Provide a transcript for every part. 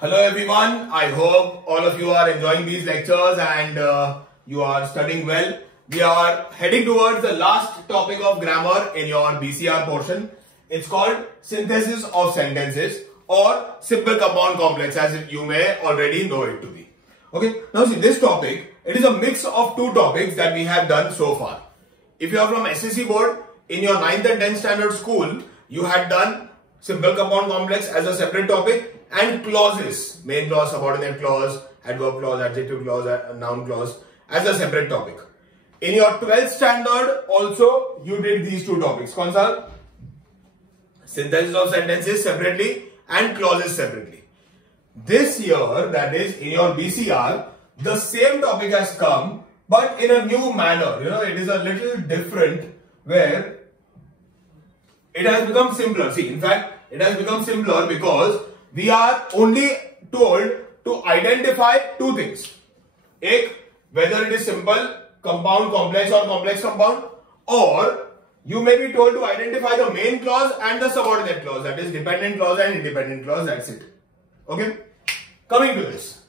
Hello everyone, I hope all of you are enjoying these lectures and you are studying well. We are heading towards the last topic of grammar in your BCR portion. It's called synthesis of sentences or simple compound complex, as you may already know it to be. Okay, now see, this topic, it is a mix of two topics that we have done so far. If you are from SSC board, in your 9th and 10th standard school, you had done simple compound complex as a separate topic and clauses, main clause, subordinate clause, adverb clause, adjective clause, noun clause as a separate topic. In your 12th standard also you did these two topics. कौन सा? Synthesis of sentences separately and clauses separately. This year, that is in your BCR, the same topic has come but in a new manner. You know, it is a little different where it has become simpler. See, in fact, it has become simpler because we are only told to identify two things. Ek, whether it is simple, compound, complex or complex compound, or you may be told to identify the main clause and the subordinate clause, that is dependent clause and independent clause, that's it. Okay? Coming to this,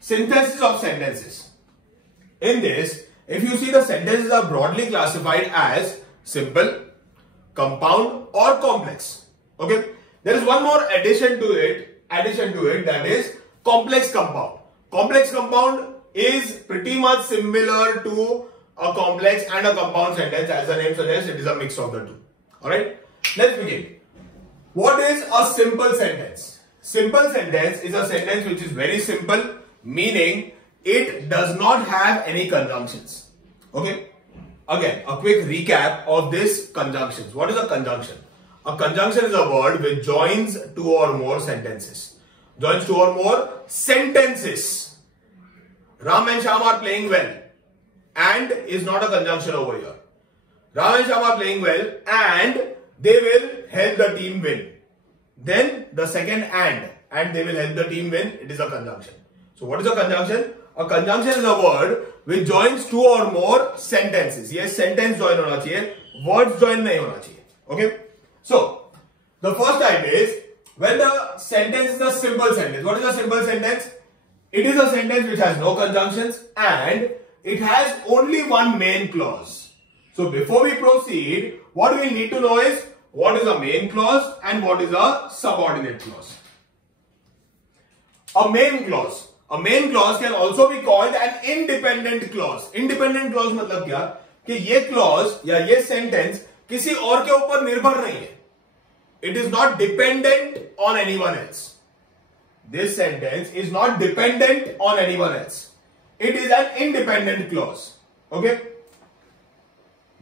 synthesis of sentences. In this, if you see, the sentences are broadly classified as simple, compound or complex. Okay? There is one more addition to it, that is complex compound. Complex compound is pretty much similar to a complex and a compound sentence. As the name suggests, it is a mix of the two. Alright, let's begin. What is a simple sentence? Simple sentence is a sentence which is very simple, meaning it does not have any conjunctions. Okay, again, a quick recap of this conjunctions. What is a conjunction? A conjunction is a word which joins two or more sentences. Joins two or more sentences. Ram and Shyam are playing well. And is not a conjunction over here. Ram and Shyam are playing well and they will help the team win. Then the second and they will help the team win, it is a conjunction. So what is a conjunction? A conjunction is a word which joins two or more sentences. Yes, sentence join hona chahiye, words join nahi hona chahiye. Okay? So, the first type is when the sentence is a simple sentence. What is a simple sentence? It is a sentence which has no conjunctions and it has only one main clause. So, before we proceed, what we need to know is what is a main clause and what is a subordinate clause. A main clause. A main clause can also be called an independent clause. Independent clause मतलब क्या? कि ये clause या ये sentence किसी और के ऊपर निर्भर नहीं है. It is not dependent on anyone else. This sentence is not dependent on anyone else. It is an independent clause. Okay?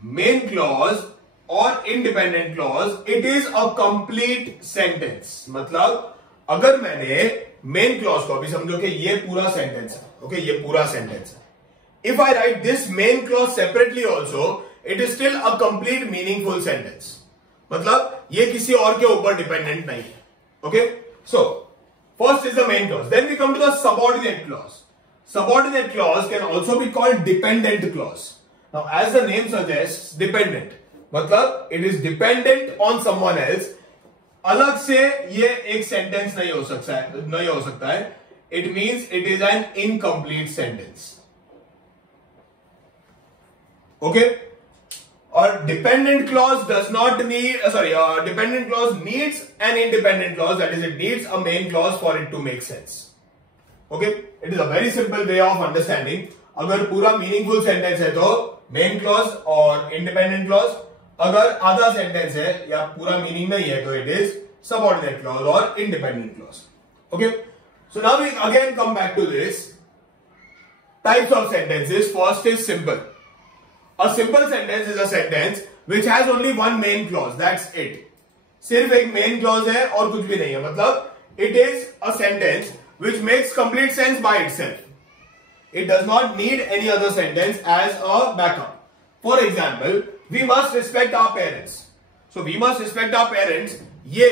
Main clause or independent clause, it is a complete sentence. मतलब अगर मैंने main clause को अभी समझो कि ये पूरा sentence है. Okay? ये पूरा sentence है. If I write this main clause separately also, it is still a complete meaningful sentence. मतलब ये किसी और के ऊपर dependent नहीं है. Okay? So, first is the main clause. Then we come to the subordinate clause. Subordinate clause can also be called dependent clause. Now, as the name suggests, dependent. मतलब it is dependent on someone else. अलग से ये एक sentence नहीं हो सकता है. It means it is an incomplete sentence. Okay? Or dependent clause does not need, dependent clause needs an independent clause, that is, it needs a main clause for it to make sense. Okay? It is a very simple way of understanding. अगर पूरा meaningful sentence है तो main clause और independent clause. अगर आधा sentence है या पूरा meaning नहीं है तो it is subordinate clause or independent clause. Okay? So now we again come back to this. Types of sentences. First is simple. A simple sentence is a sentence which has only one main clause. That's it. सिर्फ एक main clause है और कुछ भी नहीं है. मतलब it is a sentence which makes complete sense by itself. It does not need any other sentence as a backup. For example, we must respect our parents. So we must respect our parents. ये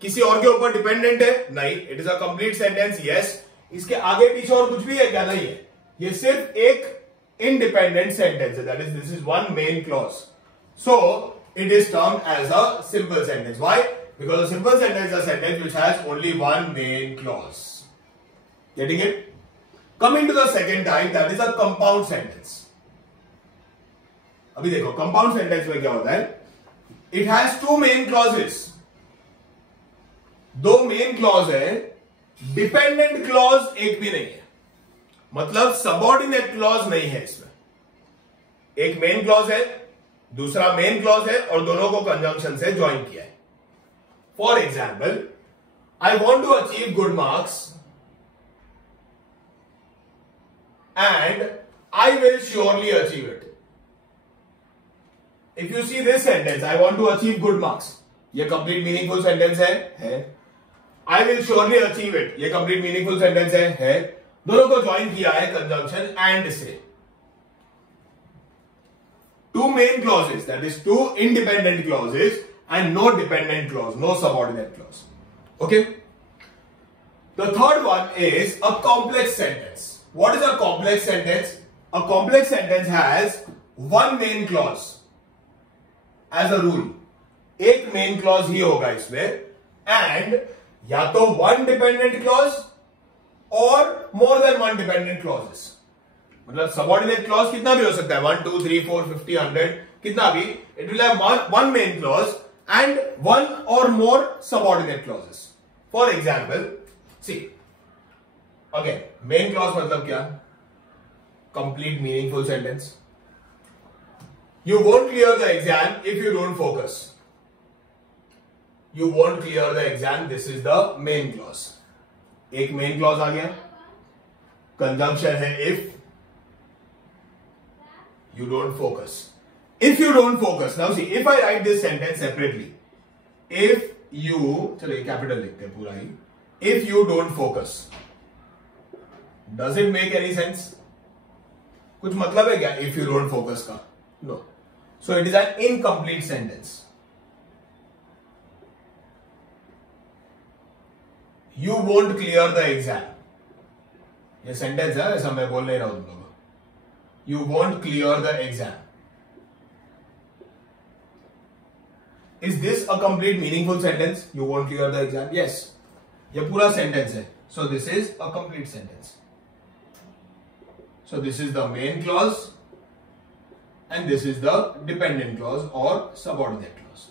किसी और के ऊपर dependent है? नहीं. It is a complete sentence. Yes. इसके आगे पीछे और कुछ भी है क्या? नहीं है. ये सिर्फ एक independent sentence. That is, this is one main clause. So, it is termed as a simple sentence. Why? Because a simple sentence is a sentence which has only one main clause. Getting it? Coming to the second type, that is a compound sentence. अभी देखो compound sentence में क्या होता है? It has two main clauses. दो main clause है, dependent clause एक भी नहीं है, मतलब सबऑर्डिनेट क्लॉज नहीं है इसमें. एक मेन क्लॉज है, दूसरा मेन क्लॉज है और दोनों को कंजंक्शन से ज्वाइन किया है. For example, I want to achieve good marks and I will surely achieve it. If you see this sentence, I want to achieve good marks, ये complete meaningful sentence है. I will surely achieve it, ये complete meaningful sentence है. दोनों को join किया है conjunction and से. Two main clauses, that is two independent clauses and no dependent clause, no subordinate clause. Okay. The third one is a complex sentence. What is a complex sentence? A complex sentence has one main clause as a rule. एक main clause ही होगा इसमें, and या तो one dependent clause or more than one dependent clauses. मतलब subordinate clause कितना भी हो सकता है, 1, 2, 3, 4, 50, 100, कितना भी. It will have one main clause and one or more subordinate clauses. For example, see. Again, main clause मतलब क्या? Complete meaningful sentence. You won't clear the exam if you don't focus. You won't clear the exam, this is the main clause. एक main clause आ गया, conjunction है if. You don't focus. If you don't focus, now see, if I write this sentence separately, if you, चलिए capital लिखते हैं पूरा ही, if you don't focus, Does it make any sense? कुछ मतलब है क्या if you don't focus का? No. So it is an incomplete sentence. You won't clear the exam. ये सेंटेंस है, ऐसा मैं बोल नहीं रहा हूं तुम लोगों. You won't clear the exam. Is this a complete meaningful sentence? You won't clear the exam? Yes. ये पूरा सेंटेंस है. So this is a complete sentence. So this is the main clause and this is the dependent clause or subordinate clause.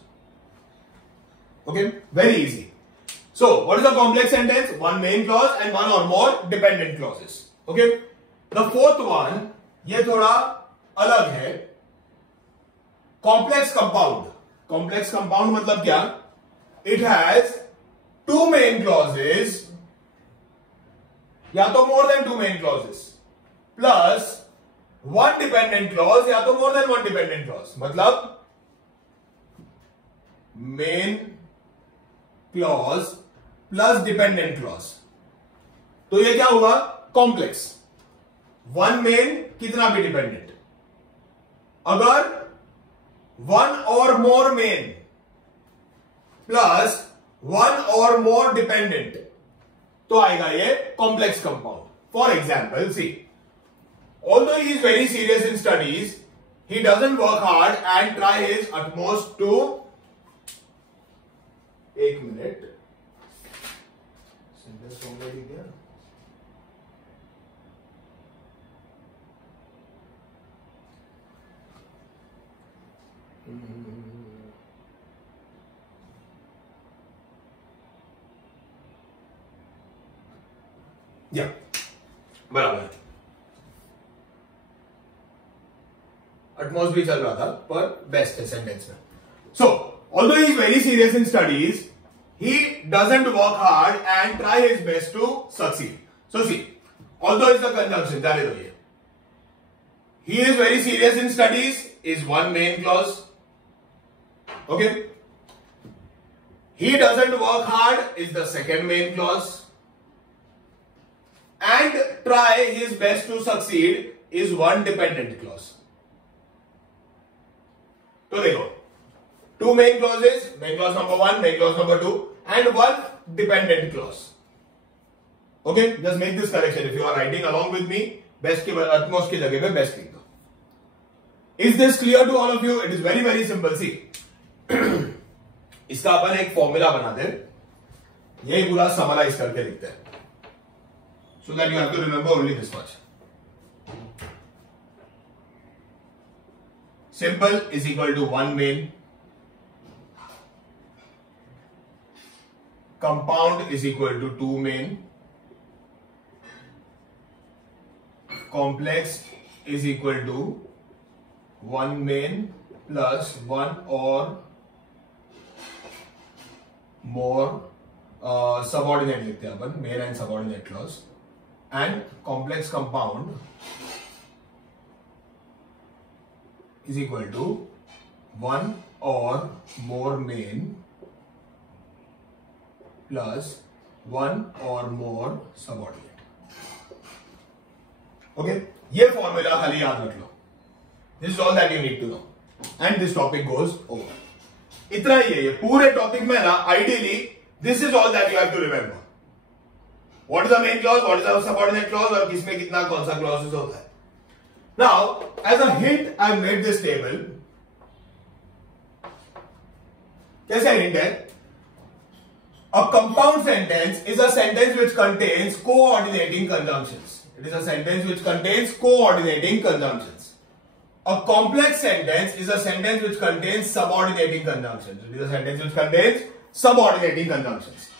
Okay, very easy. So what is a complex sentence? One main clause and one or more dependent clauses. Okay, the fourth one, ये थोड़ा अलग है. Complex compound. Complex compound मतलब क्या? It has two main clauses या तो more than two main clauses plus one dependent clause या तो more than one dependent clause. मतलब main clause plus dependent clause. तो ये क्या हुआ? कॉम्प्लेक्स. वन मेन, कितना भी डिपेंडेंट. अगर वन और मोर मेन प्लस वन और मोर डिपेंडेंट तो आएगा ये complex compound. For example, see, although he is very serious in studies, he doesn't work hard and try his utmost to. एक मिनट, सेंटेंस ऑलरेडी गया. या बराबर. अटमोस्ट भी चल रहा था पर बेस्ट है सेंटेंस में. So although he is very serious in studies, he doesn't work hard and try his best to succeed. So see, although is the conjunction, जाने दो. ये he is very serious in studies is one main clause. Okay, he doesn't work hard is the second main clause and try his best to succeed is one dependent clause. तो देखो, two main clauses, main clause number 1, main clause number 2 and one dependent clause. Okay, just make this correction if you are writing along with me. Best के utmost की जगह पे best लिख दो. Is this clear to all of you? It is very very simple. See, इसका अपन एक formula बनाते हैं, यही पूरा समराइज करके लिखते हैं. so that you have to remember only this much. Simple is equal to 1 main. Compound is equal to 2 main. Complex is equal to 1 main plus 1 or more subordinate लिखते हैं अपन, main and subordinate clause. And complex compound is equal to 1 or more main plus 1 or more subordinate. Okay, ये formula खाली याद रख लो. This is all that you need to know, and this topic goes over. इतना ही है ये पूरे topic में ना. Ideally, this is all that you have to remember. What is the main clause? What is the subordinate clause? और किसमें कितना कौन सा clauses होता है. Now, as a hint, I have made this table. कैसे hint है? A compound sentence is a sentence which contains coordinating conjunctions. It is a sentence which contains coordinating conjunctions. A complex sentence is a sentence which contains subordinating conjunctions. It is a sentence which contains subordinating conjunctions.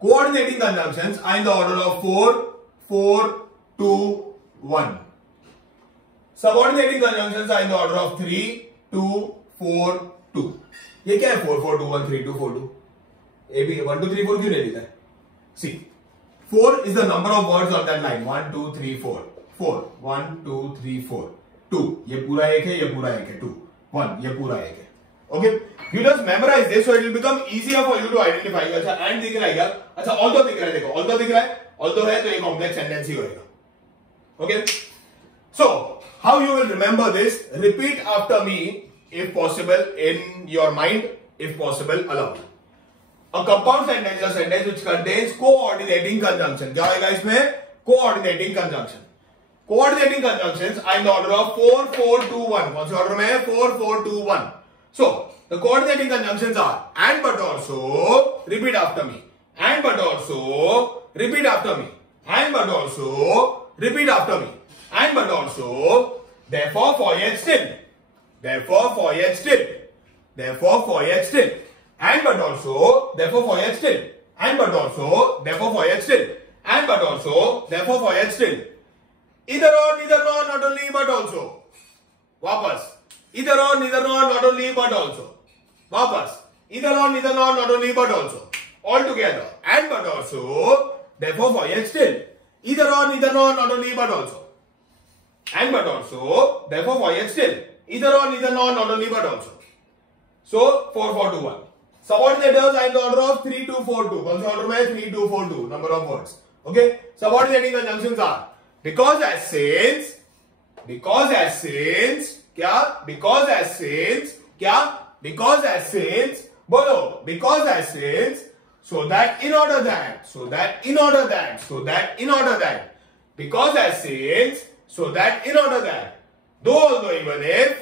Coordinating conjunctions are in the order of 4, 4, 2, 1. Subordinating conjunctions are in the order of 3, 2, 4, 2. ये क्या है 4, 4, 2, 1, 3, 2, 4, 2? A, B, 1, 2, 3, 4 क्यों नहीं लिखा है? See, 4 is the number of words on that line. 1, 2, 3, 4. 4, 1, 2, 3, 4. 2, ये पूरा एक है, ये पूरा एक है. 2, 1, ये पूरा एक है. Okay? You just memorize this so it will become easier for you to identify. अच्छा, and दिख रहा है क्या? अच्छा, although दिख रहा है, देखो, although दिख रहा है, although है तो ये complex sentence ही होएगा. Okay? So, how you will remember this? Repeat after me, if possible, in your mind, if possible, aloud. A compound sentence is a sentence which contains coordinating conjunction. क्या होगा इसमें? Coordinating conjunction. Coordinating conjunctions are in the order of 4, 4, 2, 1. कौन से order में है? 4, 4, 2, 1. So, the coordinating conjunctions are and but also, repeat after me. And but also, repeat after me. And but also, repeat after me. And but also, therefore, for yet still. Therefore, for yet still. Therefore, for yet still. And but also, therefore, for yet still. And but also, therefore, for yet still. And but also, therefore, for yet still. Either or, neither nor, not only but also. Vapas. Either or, neither nor, not only but also. Vapas. Either or, neither nor, not only but also. All together. And but also, therefore, for yet still. Either or, neither nor, not only but also. And but also, therefore, for yet still. Either or, neither nor, not only but also. So, 4, 4, 2, 1. Subordinators are in the order of 3, 2, 4, 2. कौन सा order में 3, 2, 4, 2. Number of words. Okay. Subordinating conjunctions are because as since, क्या? Because as since, क्या? Because as since, बोलो, because as since, so that in order that, so that in order that, so that in order that, because as since, so that in order that, though although even if,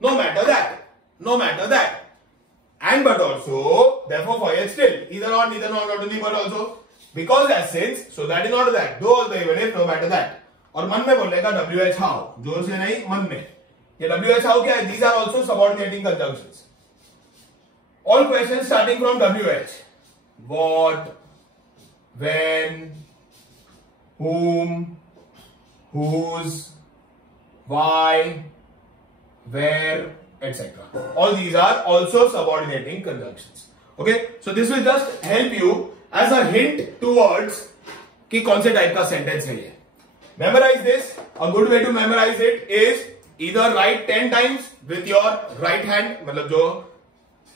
no matter that, and but also, therefore for yet still, either or, neither nor, not only but also, because as since, so that in order that, though although even if, no matter that. और मन में बोलेगा WH how, जोर से नहीं, मन में. ये WH how क्या है? These are also subordinating conjunctions. All questions starting from WH. What, when, whom, whose, why, where, etc. All these are also subordinating conjunctions. Okay, so this will just help you as a hint towards कि कौन से type का sentence है ये. Memorize this. A good way to memorize it is either write 10 times with your right hand, मतलब जो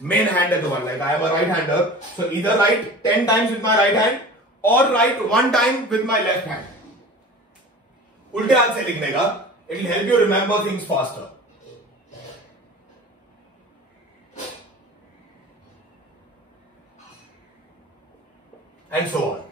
main hand है तुम्हारा, like I am a right hander, so either write 10 times with my right hand or write 1 time with my left hand. उल्टे हाथ से लिखने का, it will help you remember things faster. And so on.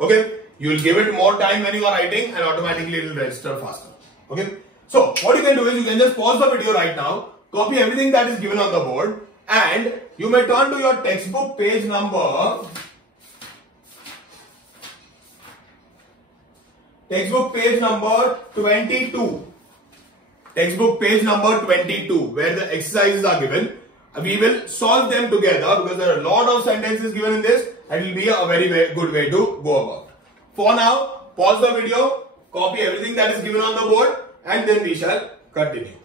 Okay? You will give it more time when you are writing and automatically it will register faster. Okay? So, what you can do is you can just pause the video right now, copy everything that is given on the board, and you may turn to your textbook page number Textbook page number 22. Textbook page number 22, where the exercises are given. We will solve them together because there are a lot of sentences given in this. It will be a very, very good way to go about. For now, pause the video, copy everything that is given on the board, and then we shall continue.